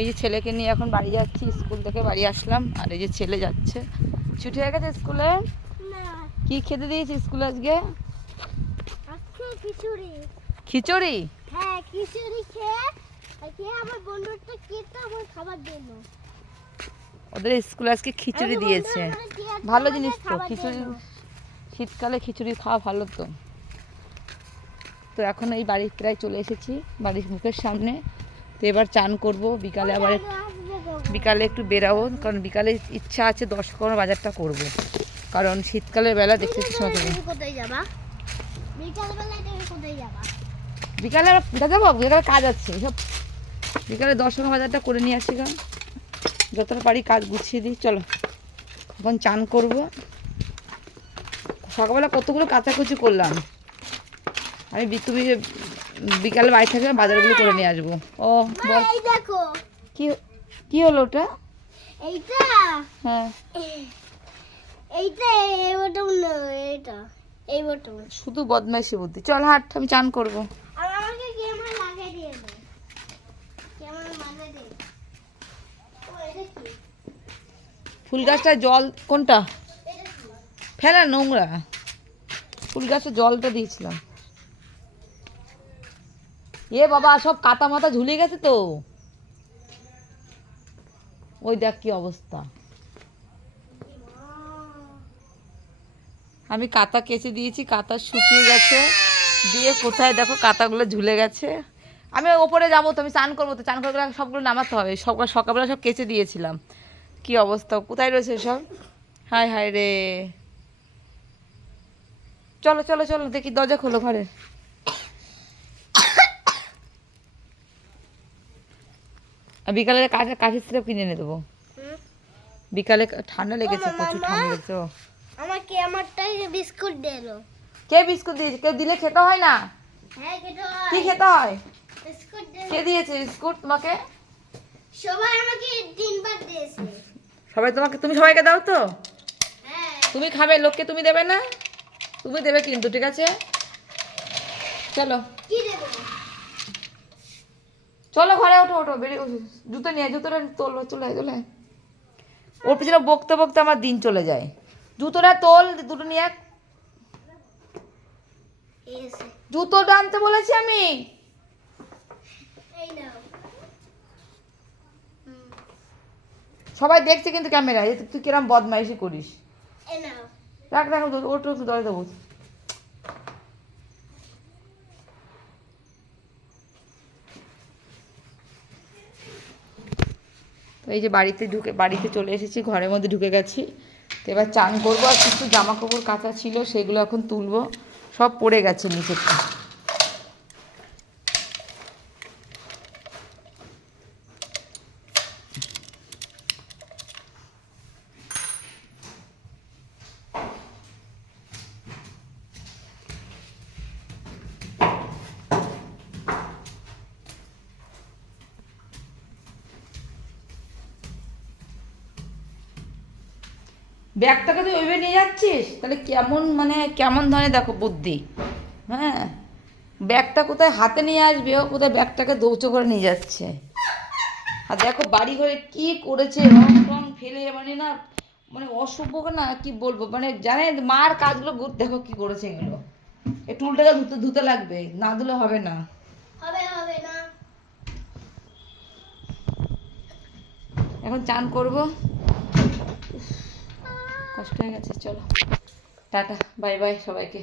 এই যে ছেলেকে নিয়ে এখন বাড়ি যাচ্ছি স্কুল থেকে বাড়ি আসলাম আর এই যে ছেলে যাচ্ছে। ছুটি হয়ে গেছে স্কুলে? কি খেতে দিয়েছি স্কুলে আজকে? খিচুড়ি। খিচুড়ি? হ্যাঁ খিচুড়ি খেয়ে খেয়ে আমার বন্ধুটা কেটে আমার খাবার দিল। ওদের স্কুলে আজকে খিচুড়ি দিয়েছে। ভালো জিনিস তো খিচুড়ি শীতকালে খিচুড়ি খাওয়া ভালো তো। তো এখন এই বাড়ি প্রায় চলে এসেছি বাড়ির মুখের সামনে। তো এবার চান করব বিকালে আবার। বিকালে একটু বেরাবো কারণ বিকালে ইচ্ছা আছে দশ কোনো বাজারটা করব। কারণ শীতকালের বেলা দেখতে বিকালে যাব বিকালে কাজ আছে সব বিকালে দশ বাজারটা করে নিয়ে আসি কারণ যতটা পারি কাজ গুছিয়ে দিই চলো। এখন চান করব। সকালবেলা কতগুলো কাচাকুচি করলাম। আমি তুমি বিকালে বাড়ি থেকে বাজারগুলো করে নিয়ে আসব। ও বল। দেখো। কি কি হলো ওটা? এইটা? হ্যাঁ। এইটা এই বটন না এইটা। এই বটন শুধু বদমাইশি বুদ্ধি। চল হাট আমি চান করব। আর আমাকে ক্যামেরা লাগিয়ে দিয়ে দাও ক্যামেরা মানে দে। ও এটা কি? ফুল গাছটা জল কোনটা? ফেলা নোংরা। ফুল গাছে জলটা দিয়েছিলাম। এ বাবা, সব কাতা মাথা ঝুলে গেছে তো। ওই দেখ কি অবস্থা। আমি কাতা কেচে দিয়েছি কাতা শুকিয়ে গেছে। দিয়ে কোথায় দেখো কাতাগুলো ঝুলে গেছে। আমি ওপরে যাব তো, আমি চান করব তো চান করে সবগুলো নামাতে হবে। সব সকালবেলা সব কেচে দিয়েছিলাম। কি অবস্থা, কোথায় রয়েছে সব? হায় হায় রে। চলো চলো চলো, দেখি দরজা খোলো ঘরে। বিকালে কাঠের সিরাপ কিনে এনে দেবো। বিকালে ঠান্ডা লেগেছে প্রচুর ঠান্ডা লেগেছে ও। আমার ক্যামেরাটাই বিস্কুট দিল? কে বিস্কুট দিয়েছে? কেউ দিলে খেতে হয় না? হ্যাঁ কি খেতে হয়? বিস্কুট কে দিয়েছে বিস্কুট তোমাকে? সবাই আমাকে তিনবার দিয়েছে। সবাই তোমাকে তুমি সবাইকে দাও তো? হ্যাঁ। তুমি খাবে লোককে তুমি দেবে না? তুমি দেবে কিন্তু ঠিক আছে? চলো। কি দেবো? চলো ঘরে ওঠো ওঠো বেরিয়ে। জুতো নিয়ে জুতোটা তোল চলে চলে। ওর পিছনে বকতে বকতে আমার দিন চলে যায় জুতোটা তোল দুটো নিয়ে। এসে জুতোটা আনতে বলেছি আমি সবাই দেখছে কিন্তু ক্যামেরায় তুই কিরম বদমাইশি করিস রাখ রাখ দরে দেবো এই যে বাড়িতে ঢুকে, বাড়িতে চলে এসেছি, ঘরের মধ্যে ঢুকে গেছি। তো এবার চান করব, আর কিছু জামা কাপড় কাঁচা ছিল, সেগুলো এখন তুলবো। সব পড়ে গেছে নিচে ব্যাগটাকে তুই ওইভাবে নিয়ে যাচ্ছিস? তাহলে কেমন মানে কেমন ধরনের দেখো বুদ্ধি। হ্যাঁ? ব্যাগটা কোথায় হাতে নিয়ে আসবে? ও কোথায় ব্যাগটাকে দৌচো করে নিয়ে যাচ্ছে। আর দেখো বাড়ি ঘরে কি করেছে রং টং ফেলে মানে না মানে অসভ্য না কি বলব মানে জানে মার কাজগুলো দেখো কি করেছে এগুলো। এই টুলটাকে ধুতে ধুতে লাগবে না ধুলে হবে না। হবে হবে না। এখন চান করব। কষ্ট হয়ে গেছে চলো। টাটা বাই বাই সবাইকে।